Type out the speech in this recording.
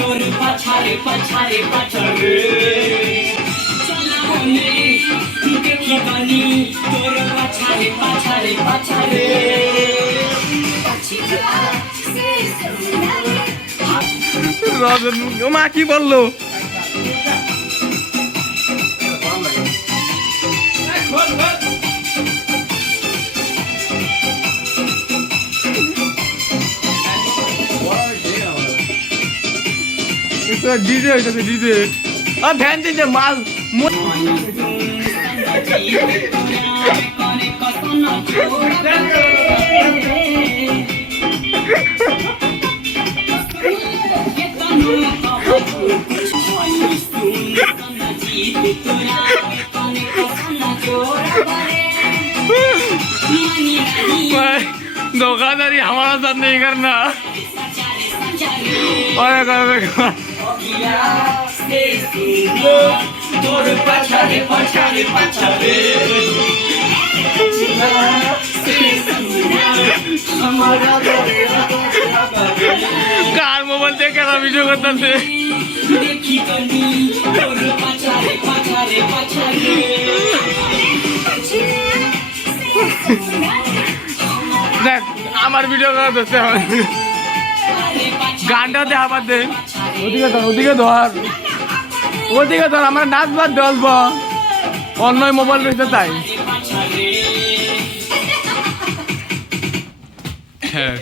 তোর পাছারে পাছারে পাছারে দেখি বানি তোর পাছারে পাছারে পাছারে রাজন মা কি বললো ডিজে হইতেছে ডিজে আর ভ্যান দিছে মাল धोखाधड़ी हमारा साथ नहीं करना कार मोबाइल देख के वीडियो करता थे দেখ আমার ভিডিও করা ধরতে হবে গানটা দে আবার দে ওদিকে ধর আমরা নাচ বাদ দলব অন্য মোবাইল রয়েছে তাই হ্যাঁ